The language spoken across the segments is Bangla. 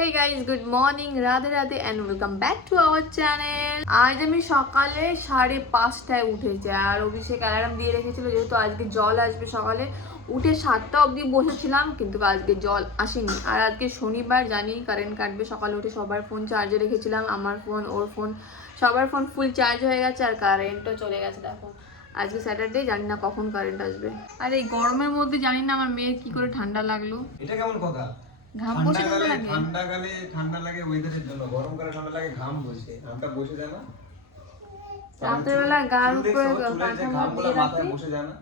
Hey guys, good morning, Radhe Radhe and welcome back to our channel. আজ আমি সকালে 5:30টায় উঠেছি আর অভিষেক অ্যালার্ম দিয়ে রেখেছিল যেহেতু আজকে জল আসবে। সকালে উঠে 7টা অবধি বসেছিলাম কিন্তু আজকে জল আসেনি। আর আজকে শনিবার, জানি কারেন্ট কাটবে। সকালে উঠে সবার ফোন চার্জে রেখেছিলাম, আমার ফোন, ওর ফোন, সবার ফোন ফুল চার্জ হয়ে গেছে আর কারেন্টও চলে গেছে। দেখো আজকে স্যাটারডে, জানি না কখন কারেন্ট আসবে। আর এই গরমের মধ্যে জানি না আমার মেয়ের কি করে ঠান্ডা লাগলো। এটা কেমন কথা? ঘাম বসে লাগে, ঠান্ডাকালে ঠান্ডা লাগে ওয়েদারের জন্য, গরমকালে ঠান্ডা লাগে ঘাম বসে। ঘামটা বসে যায় না রাতের বেলা গায়ের উপরে মাথায় বসে যায় না।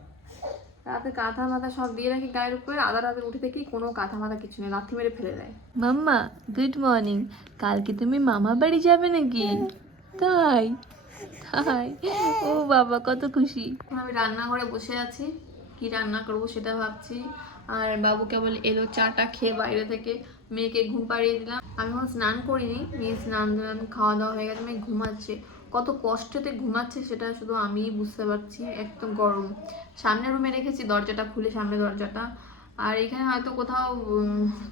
রাতে কাঁথা মাথা সব দিয়ে রাখি গায়ের উপরে। আধা রাতে উঠে থেকেই কোনো কাঁথা মাথা কিছু নেই, লাথি মেরে ফেলে দেয়। মাম্মা গুড মর্নিং, কালকে তুমি মামা বাড়ি যাবে নাকি? তাই তাই, ও বাবা কত খুশি। আমি রান্নাঘরে বসে আছি, কি রান্না করব সেটা ভাবছি। আর বাবু কেবল এলো চাটা খেয়ে বাইরে থেকে, মেয়েকে ঘুম পাড়িয়ে দিলাম। আমি এখন স্নান করিনি, মেয়ে স্নান খাওয়া দাওয়া হয়ে গেছে, মেয়ে ঘুমাচ্ছে। কত কষ্টতে ঘুমাচ্ছে সেটা শুধু আমিই বুঝতে পারছি। একদম গরম। সামনের রুমে রেখেছি দরজাটা খুলে, সামনে দরজাটা। আর এখানে হয়তো কোথাও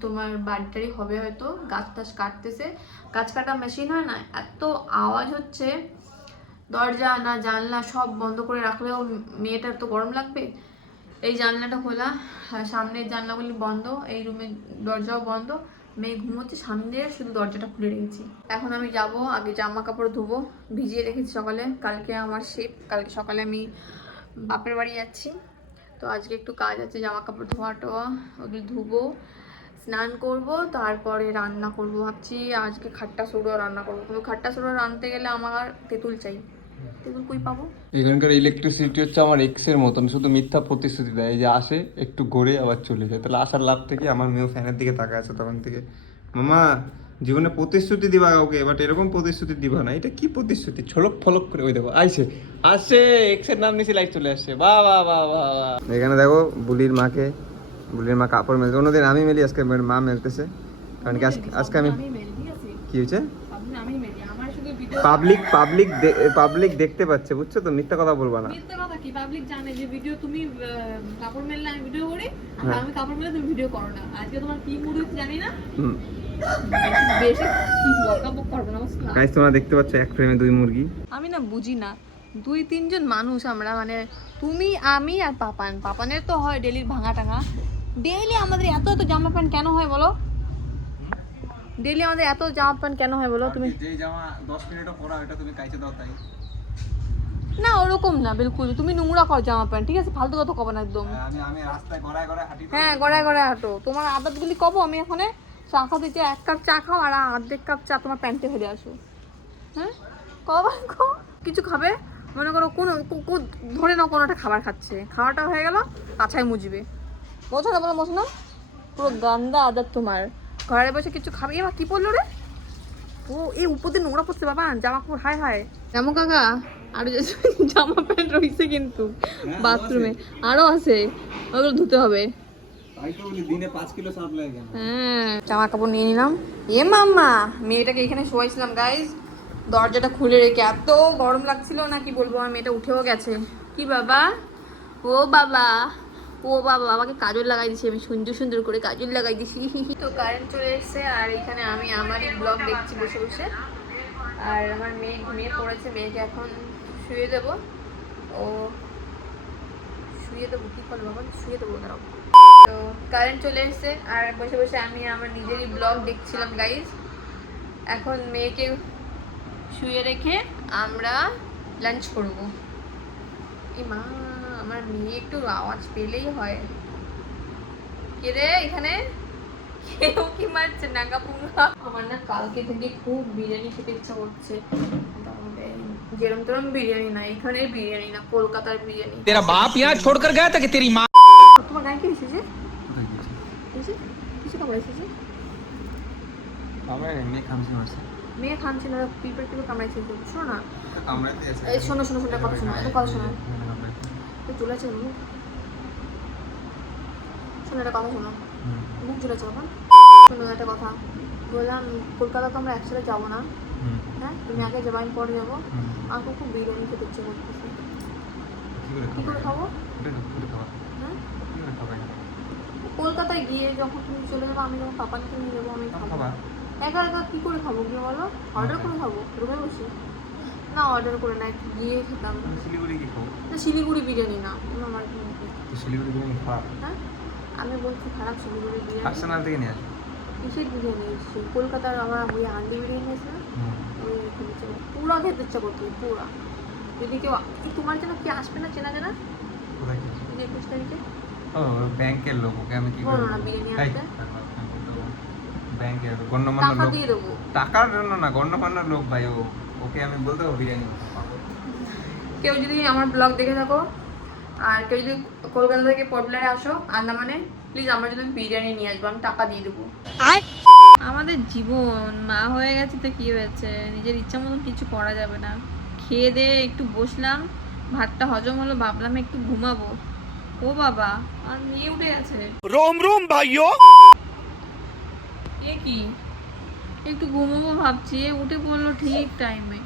তোমার বাড়িটারি হবে, হয়তো গাছ টাছ কাটতেছে, গাছ কাটা মেশিন হয় না, এত আওয়াজ হচ্ছে। দরজা না জানলা সব বন্ধ করে রাখলেও মেয়েটার তো গরম লাগবে। এই জানলাটা খোলা, সামনের জানলাগুলি বন্ধ, এই রুমের দরজাও বন্ধ। মেয়ে ঘুমোচ্ছে, সামনে শুধু দরজাটা খুলে রেখেছি। এখন আমি যাব, আগে জামা কাপড় ধুবো, ভিজিয়ে রেখেছি সকালে। কালকে আমার শিফট, কালকে সকালে আমি বাপের বাড়ি যাচ্ছি। তো আজকে একটু কাজ আছে, জামা কাপড় ধোয়া টোয়া ওগুলো ধুবো, স্নান করব, তারপরে রান্না করব। ভাবছি আজকে খাট্টা সুড়ো রান্না করবো, কিন্তু খাট্টা সুড়ো রাঁধতে গেলে আমার তেঁতুল চাই। তেঁতুল কই পাবো? এখানকার ইলেকট্রিসিটি হচ্ছে আমার এক্স এর মতন, শুধু মিথ্যা প্রতিশ্রুতি দেয়। এই যে আসে একটু ঘুরে আবার চলে যায়। তাহলে আসার লাভ থেকে আমার মেয়েও ফ্যানের দিকে তাকায় আছে তখন থেকে। মামা জীবনে প্রতিশ্রুতি দিবা কাউকে, বাট এরকম প্রতিশ্রুতি দিবা না। এটা কি প্রতিশ্রুতি? ছলক ফলক করে ওই দেখো আইসে আসছে, এক্স এর নাম নিচে লাইট চলে আসছে। বাহ বাহ বাহ বাহ বাহ। এখানে দেখো বুলির মাকে, বুলির মা কাপড় মেলতে, অন্যদিন আমি মেলি, আজকে মা মেলতেছে। কারণ কি আজকে আমি, কি হয়েছে, পাবলিক দেখতে পাচ্ছে, বুঝছো তো? মিথ্যা কথা বলবা না। মিথ্যা কথা কি? পাবলিক জানে যে ভিডিও তুমি কাপড় মেললে আমি ভিডিও করি, আর আমি কাপড় মেললে তুমি ভিডিও করো না। আজকে তোমার কি মুড হচ্ছে জানি না, বেশি কি বকাবক করবে না। গাইস তোমরা দেখতে পাচ্ছ এক ফ্রেমে দুই মুরগি। আমি না বুঝি না, 2-3 জন মানুষ আমরা, মানে তুমি, আমি আর পাপানের তো হয় ডেলির ভাঙা টাঙা। ডেইলি আমাদের এত এত জামা প্যান্ট কেন হয় বলো? ডেইলি আমাদের এত জামা প্যান্ট কেন হয় বলো? তুমি যেই জামা 10 মিনিটও পরা এটা তুমি কাইচে দাও তাই না, ওরকম না বিলকুল। তুমি নোংরা করো জামা প্যান্ট, ঠিক আছে? ফালতু কথা কব না একদম। আমি রাস্তায় গড়ায় গড়ায় হাঁটি। হ্যাঁ, গড়ায় গড়ায় হাঁটো। তোমার আদতগুলি কব আমি এখানে। চা খাও দিতে 1 কাপ চা খাও আর অর্ধেক কাপ চা তোমার প্যান্টে ফেলে আসো। হ্যাঁ, কিছু খাবে, মনে করো কোনো ধরে নাও কোনো একটা খাবার খাচ্ছে, খাওয়াটা হয়ে গেল, পাছায় মুজবে। বোঝো না? বলো বোঝো না? পুরো গান্দা আদত তোমার। ঘরে বসে কিছু খাবে। এবার কি পড়লো রে? ও এই উপর দিয়ে নোংরা পড়ছে বাবা, জামা কাপড়। হায় হায় জামা কাকা, আরো যে জামা প্যান্ট রয়েছে কিন্তু বাথরুমে, আরো আছে, ওগুলো ধুতে হবে। দিনে 5 কিলো সার্ফ লাগে। হ্যাঁ, জামা কাপড় নিয়ে নিলাম। এ মাম্মা, মেয়েটাকে এখানে শোয়াইছিলাম গাইজ, দরজাটা খুলে রেখে। এত গরম লাগছিল না কি বলবো। আর মেয়েটা উঠেও গেছে। কি বাবা? ও বাবা, ও বাবা, বাবাকে কাজল লাগাই দিছি আমি, সুন্দর সুন্দর করে কাজল লাগাই দিছি। তো কারেন্ট চলে এসছে আর এখানে আমি আমারই ব্লগ দেখছি বসে বসে। আর আমার মেয়ে ঘুমিয়ে পড়েছে, মেয়েকে এখন শুয়ে দেবো। ও শুয়ে দেবো, কি করবো বাবা? শুয়ে দেবো দাঁড়াও। তো কারেন্ট চলে এসছে আর বসে বসে আমি আমার নিজেরই ব্লগ দেখছিলাম গাইজ। এখন মেয়েকে শুয়ে রেখে আমরা লাঞ্চ করবো। এই মা, আমার মেয়ে একটু আওয়াজ পেলেই হয়। কে রে এখানে? কেউ কি মারছে নাগা পুঙ্গা? আমার না কালকে থেকে খুব বিরিয়ানি খেতে ইচ্ছা করছে। যেরম তেরম বিরিয়ানি না, এখানের বিরিয়ানি না, কলকাতার বিরিয়ানি। तेरा बाप यहाँ छोड़कर गया था कि तेरी माँ? তোমার গায়ে কি এসেছে? কিছু খবর এসেছে? আমার মেয়ে খামছি মারছে। মেয়ে খামছে না, পিঁপড়ে টিপে কামড়াইছে। শোনো না, কামড়াইতে আছে। এই শোনো শোনো শোনো, কথা শোনো, এটা কথা শোনো। তো চলেছে মুখ, শোনো একটা কথা শোনো, মুখ চলেছে এখন। শোনো একটা কথা বললাম, কলকাতা তো আমরা একসাথে যাবো না, হ্যাঁ? তুমি আগে যাবো, আমি পরে যাবো। আমাকে খুব বিরিয়ানি খেতে ইচ্ছে করতেছে। কি করে খাবো? হ্যাঁ, কলকাতায় গিয়ে যখন তুমি চলে যাবো, আমি যখন পাপাকে নিয়ে যাবো, আমি খাবো। একা একা কী করে খাবো কি বলো? অর্ডার করে খাবো রুমে বসে? না অর্ডার করে না, একটু গিয়ে খেতাম। শিলিগুড়ি কি খাবো? না শিলিগুড়ি বিরিয়ানি না, আমার তো শিলিগুড়ি বিরিয়ানি খারাপ? হ্যাঁ আমি বলছি খারাপ শিলিগুড়ি বিরিয়ানি। আর্সেনাল থেকে নিয়ে আসো। কিসের বিরিয়ানি এসেছি? কলকাতার আমার ওই হান্ডি বিরিয়ানি আছে না, ওই পুরা খেতে ইচ্ছা করছে পুরা। যদি কেউ তোমার যেন কি আসবে না চেনা জানা কোথায় খেয়েছো? 21 তারিখে? ও ব্যাংকের লোক, ওকে আমি কি বলো করব? না বিরিয়ানি এই, আসবে, ব্যাংকের গণ্যমান্য টাকা লোক। দিয়ে দেবো। টাকার জন্য না, গণ্যমান্য লোক ভাই ও, ওকে আমি বলতে পারবো বিরিয়ানি। কেউ যদি আমার ব্লগ দেখে থাকো আর কেউ যদি কলকাতা থেকে পপুলারে আসো আন্দামানে, প্লিজ আমার জন্য বিরিয়ানি নিয়ে আসবো, আমি টাকা দিয়ে দেবো। আমাদের জীবন মা হয়ে গেছে তো কি হয়েছে, নিজের ইচ্ছা মতন কিছু করা যাবে না। খেয়ে দিয়ে একটু বসলাম, ভাতটা হজম হলো, ভাবলাম একটু ঘুমাবো। ও বাবা, আর মেয়ে উঠে গেছে। रोम रोम भाइयों এ কি, একটু ঘুমাবো ভাবছি, এ উঠে পড়লো ঠিক টাইমে।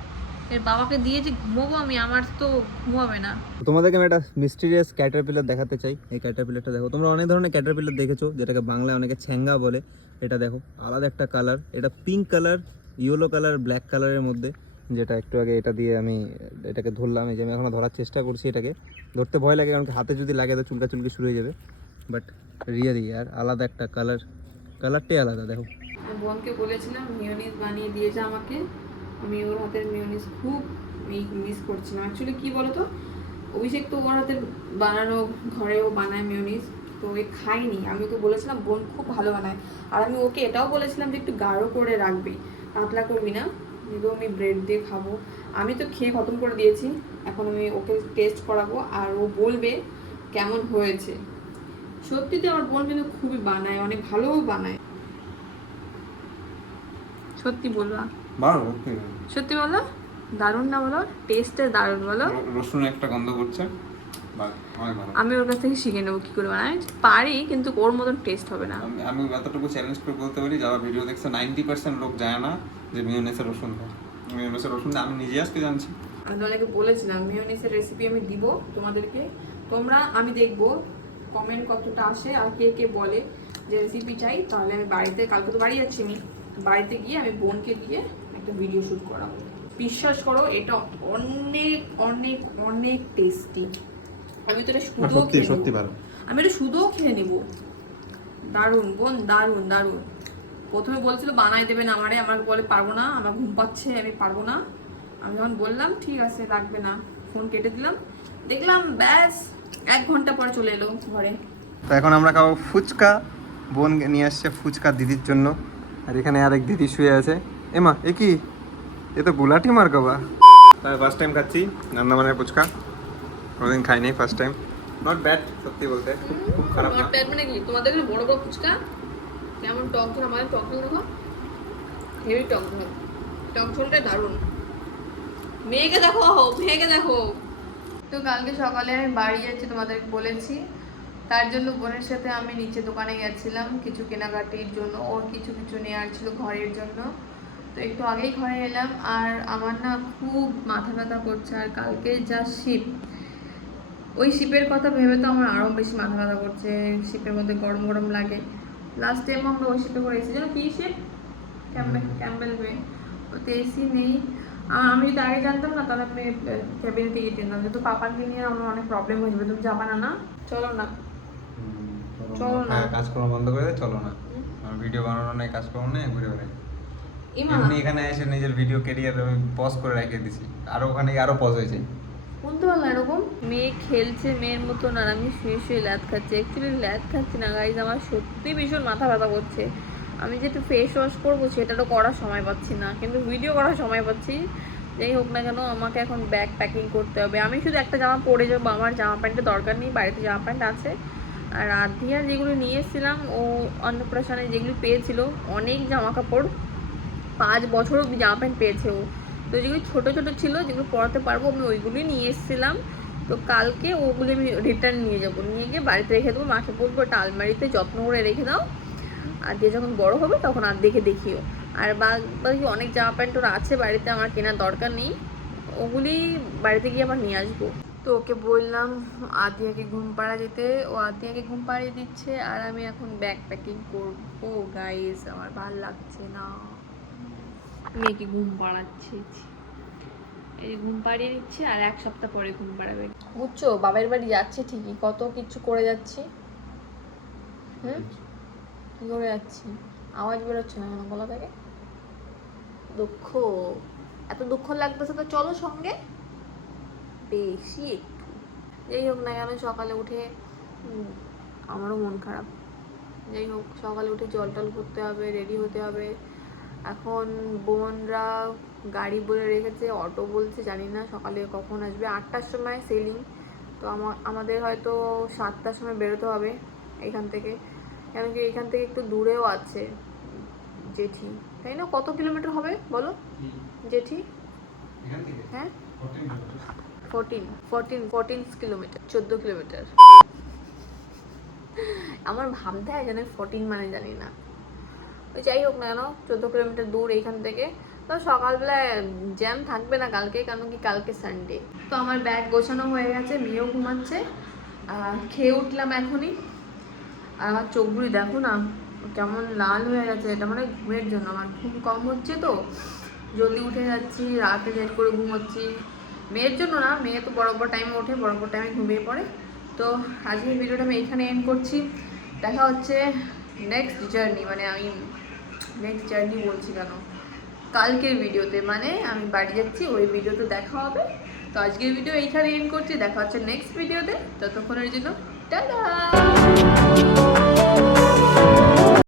এর বাবাকে দিয়ে যে ঘুমাবো আমি, আমার তো ঘুমাবে না। তোমাদেরকে আমি একটা মিস্টিরিয়াস ক্যাটারপিলার দেখাতে চাই। এই ক্যাটারপিলারটা দেখো, তোমরা অনেক ধরনের ক্যাটারপিলার দেখেছো, যেটাকে বাংলায় অনেকে ছ্যাঙ্গা বলে। এটা দেখো আলাদা একটা কালার, এটা pink colour, yellow colour, black কালারের মধ্যে। যেটা একটু আগে এটা দিয়ে আমি এটাকে ধরলাম, এই যে আমি এখনো ধরার চেষ্টা করছি। এটাকে ধরতে ভয় লাগে, কারণ কি হাতে যদি লাগে তো চুলকি শুরু হয়ে যাবে। বাট রিয়ালি আর আলাদা একটা কালার, কালারটাই আলাদা দেখো। বোনকে বলেছিলাম মিওনিজ বানিয়ে দিয়েছে আমাকে, আমি ওর হাতের মিওনিজ খুব মিস করছিলাম। অ্যাকচুয়ালি কী বলতো, অভিষেক তো ওর হাতের বানানো, ঘরেও বানায় মিওনিজ, তো ওই খাইনি। আমি ওকে বলেছিলাম বোন খুব ভালো বানায়, আর আমি ওকে এটাও বলেছিলাম যে একটু গাঢ় করে রাখবি, পাতলা করবি না, কিন্তু আমি ব্রেড দিয়ে খাবো। আমি তো খেয়ে খতম করে দিয়েছি, এখন আমি ওকে টেস্ট করাবো আর ও বলবে কেমন হয়েছে। সত্যিতে আমার বোন কিন্তু খুবই বানায়, অনেক ভালোও বানায়। সত্যি বলবা? সত্যি বলো, দারুণ না বলো? টেস্টে দারুণ বলো। রসুন একটা গন্ধ করছে, আমি ওর কাছ থেকে শিখে নেবো কি করে বানাই, পারি কিন্তু ওর মতন টেস্ট হবে না। আমি এতটুকু চ্যালেঞ্জ করে বলতে পারি, যারা ভিডিও দেখছে 90% লোক জানে না যে মিওনিজের রসুন হয়। মিওনিজের রসুন আমি নিজে আজকে জানছি। আমি তোমাদেরকে বলেছিলাম মিওনিজের রেসিপি আমি দিব তোমাদেরকে, তোমরা আমি দেখবো কমেন্ট কতটা আসে আর কে কে বলে যে রেসিপি চাই। তাহলে আমি বাড়িতে, কালকে তো বাড়ি যাচ্ছি, আমি বাড়িতে গিয়ে আমি বোনকে দিয়ে একটা ভিডিও শ্যুট করাবো। বিশ্বাস করো এটা অনেক অনেক অনেক টেস্টি। আমি তো এটা শুধুও খেয়ে নেবো, আমি এটা শুধুও খেয়ে নেবো। দারুণ বোন, দারুণ দারুণ। প্রথমে বলছিল বানাই দেবে না আমারে, আমাকে বলে পারবো না, আমার ঘুম পাচ্ছে, আমি পারবো না। আমি যখন বললাম ঠিক আছে লাগবে না, ফোন কেটে দিলাম। দেখলাম ব্যাস 1 ঘন্টা পরে চলে এলো ঘরে। তো এখন আমরা খাবো ফুচকা। বোন নিয়ে আসছে ফুচকা দিদির জন্য, আর এখানে আরেক দিদি শুয়ে আছে। এমা এ কি, এ তো গুলাটি মার কাবা। আমি ফার্স্ট টাইম খাচ্ছি আন্দামানের ফুচকা, কোনোদিন খাইনি, ফার্স্ট টাইম। নট ব্যাড সত্যি বলতে, খুব খারাপ না। মানে কি তোমাদের বড় বড় ফুচকা কেমন টক ঝোল, আমাদের টক ঝোল দেখো, হেভি টক ঝোল, টক ঝোলটা দারুণ। মেয়েকে দেখো, মেয়েকে দেখো। তো কালকে সকালে আমি বাড়ি যাচ্ছি তোমাদেরকে বলেছি, তার জন্য বোনের সাথে আমি নিচে দোকানে গেছিলাম কিছু কেনাকাটির জন্য, ওর কিছু কিছু নেওয়ার ছিল ঘরের জন্য। তো একটু আগেই ঘরে এলাম, আর আমার না খুব মাথা ব্যথা করছে। আর কালকে যা শীত, ওই শিপের কথা ভেবে তো আমার আরও বেশি মাথা ব্যথা করছে। শিপের মধ্যে গরম গরম লাগে। লাস্ট টাইম আমরা ওই শিপে করে এসেছি, যেন কী শিপ, ক্যাম্বেল বে, ওতে এসি নেই। আমি যদি আগে জানতাম না তাহলে আমি ক্যাবিনে থেকে যেতাম, যেহেতু পাপাকে নিয়ে আমার অনেক প্রবলেম হয়ে যাবে। তুমি যাবা না? না চলো না, চলো না, কাজকর্ম বন্ধ করে দে, চলো না। আমার ভিডিও বানানো নেই, কাজকর্ম নেই, ঘুরে বেড়াই। ইমা এমনি এখানে এসে নিজের ভিডিও ক্যারিয়ার আমি পজ করে রেখে দিছি, আর ওখানে আরো পজ হয়েছে। বলতে পারলো এরকম। মেয়ে খেলছে মেয়ের মতন, আর আমি শুয়ে শুয়ে ল্যাদ খাচ্ছি। অ্যাকচুয়ালি ল্যাদ খাচ্ছি না গাইজ, আমার সত্যি ভীষণ মাথা ব্যথা করছে। আমি যে একটু ফেস ওয়াশ করবো সেটারও করার সময় পাচ্ছি না, কিন্তু ভিডিও করার সময় পাচ্ছি। যাই হোক না কেন, আমাকে এখন ব্যাগ প্যাকিং করতে হবে। আমি শুধু একটা জামা পরে যাবো, আমার জামা প্যান্টের দরকার নেই, বাড়িতে জামা প্যান্ট আছে। আর আধিয়া যেগুলো নিয়ে এসেছিলাম ও অন্নপ্রাশনে যেগুলো পেয়েছিল, অনেক জামা কাপড়, 5 বছর অব্দি জামা প্যান্ট পেয়েছে ও। তো যেগুলো ছোটো ছোটো ছিল, যেগুলো পরাতে পারবো, আমি ওইগুলোই নিয়ে এসেছিলাম। তো কালকে ওগুলো আমি রিটার্ন নিয়ে যাবো, নিয়ে গিয়ে বাড়িতে রেখে দেবো। মাকে বলবো একটা আলমারিতে যত্ন করে রেখে দাও, আর দিয়ে যখন বড় হবে তখন আর দেখে দেখিও। আর বাকি অনেক জামা প্যান্ট ওরা আছে বাড়িতে, আমার কেনার দরকার নেই, ওগুলি বাড়িতে গিয়ে আবার নিয়ে আসবো। তো ওকে বললাম আদিয়াকে ঘুম পাড়া যেতে, ও আদিয়াকে ঘুম পাড়িয়ে দিচ্ছে, আর আমি এখন ব্যাগ প্যাকিং করবো। গাইস আমার ভাল লাগছে না। মেয়েকে ঘুম পাড়াচ্ছে, এই ঘুম পাড়িয়ে নিচ্ছে আর 1 সপ্তাহ পরে ঘুম পাড়াবে। বুঝছো, বাবার বাড়ি যাচ্ছে ঠিকই, কত কিছু করে যাচ্ছি। কি করে যাচ্ছি? আওয়াজ বেরোচ্ছে না কেন গলা থেকে? দুঃখ, এত দুঃখ লাগতেছে তো চলো সঙ্গে, বেশি একটু। যাই হোক না কেন, সকালে উঠে আমারও মন খারাপ। যাই হোক, সকালে উঠে জল টল করতে হবে, রেডি হতে হবে। এখন বোনরা গাড়ি বলে রেখেছে, অটো বলছে, জানি না সকালে কখন আসবে। 8টার সময় সেলিং, তো আমাদের হয়তো 7টার সময় বেরোতে হবে এখান থেকে, কেন কি এখান থেকে একটু দূরেও আছে জেঠি, তাই না? কত কিলোমিটার হবে বলো জেঠি? হ্যাঁ 14 কিলোমিটার, 14 কিলোমিটার। আমার ভাবতে হয় যেন 14 মানে জানি না। ওই যাই হোক না কেন, 14 কিলোমিটার দূর এইখান থেকে। তো সকালবেলায় জ্যাম থাকবে না কালকে, কারণ কি কালকে সানডে। তো আমার ব্যাগ গোছানো হয়ে গেছে, মেয়েও ঘুমাচ্ছে, খেয়ে উঠলাম এখনই। আর আমার চোখগুলি দেখো না কেমন লাল হয়ে গেছে, এটা মানে ঘুমের জন্য। আমার ঘুম কম হচ্ছে তো, জলদি উঠে যাচ্ছি, রাতে লেট করে ঘুমোচ্ছি। মেয়ের জন্য না, মেয়ে তো বরাবর টাইমে ওঠে, বরাবর টাইমে ঘুমিয়ে পড়ে। তো আজকের ভিডিওটা আমি এইখানে এন্ড করছি। দেখা হচ্ছে নেক্সট জার্নি, মানে আমি নেক্সট জার্নি বলছি কেন, কালকের ভিডিওতে, মানে আমি বাড়ি যাচ্ছি ওই ভিডিওতে দেখা হবে। তো আজকের ভিডিও এইখানে এন্ড করছি, দেখা হচ্ছে নেক্সট ভিডিওতে। ততক্ষণের জন্য টাটা।